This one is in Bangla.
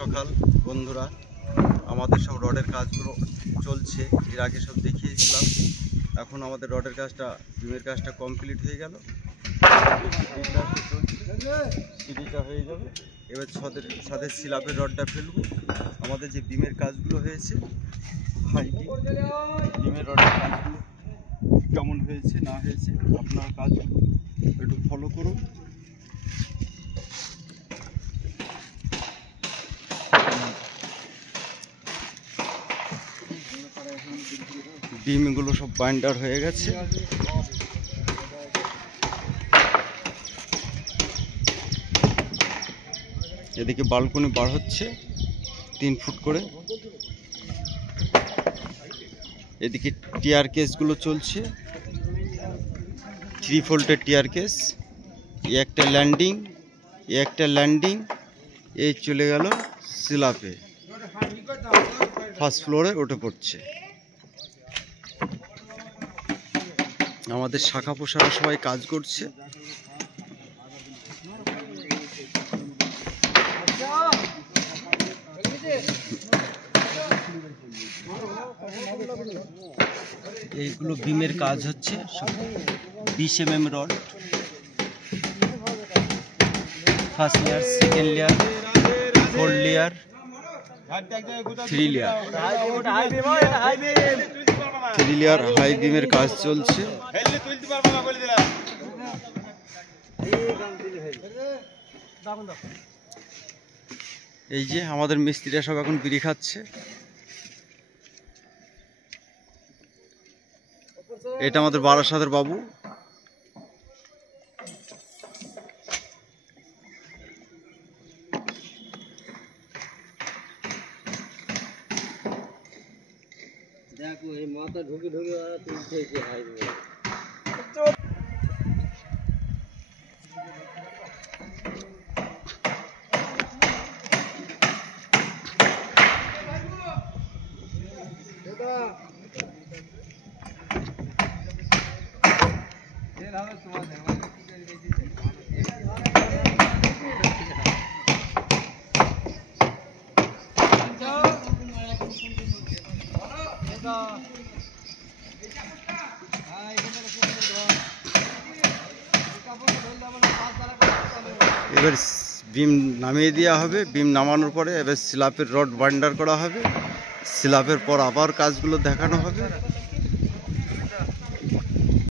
সকাল বন্ধুরা, আমাদের সব রডের কাজগুলো চলছে। এর আগে সব দেখিয়েছিলাম। এখন আমাদের রডের কাজটা, বিমের কাজটা কমপ্লিট হয়ে গেল। সিঁড়িটা হয়ে যাবে। এবার সাথে স্ল্যাবের রডটা ফেলবো। আমাদের যে বিমের কাজগুলো হয়েছে, বিমের রডের কাজগুলো কেমন হয়েছে না হয়েছে, আপনার কাজগুলো একটু ফলো করুন। বিমগুলো সব বাইন্ডার হয়ে গেছে। এদিকে বালকনি বার হচ্ছে 3 ফুট করে। এদিকে টিয়ার কেসগুলো চলছে, 3 ভোল্টের টিয়ার কেস। একটা ল্যান্ডিং এই চলে গেল স্ল্যাবে, ফার্স্ট ফ্লোরে উঠে পড়ছে। আমাদের শাখা পোশাকা সবাই কাজ করছে। এইগুলো বিমের কাজ হচ্ছে, 20 mm rod, first layer, second layer, 4 layer, 3 layer. 3 layer high বিমের কাজ চলছে। এই যে আমাদের মিস্ত্রিরা সব এখন বিড়ি খাচ্ছে। এটা আমাদের বারাসাতের বাবু। দেখো এই মাথা ঢুকে তুলছে। এবার বিম নামিয়ে দেওয়া হবে। বিম নামানোর পরে এবার স্ল্যাবের রড বাইন্ডার করা হবে। স্ল্যাবের পর আবার কাজগুলো দেখানো হবে।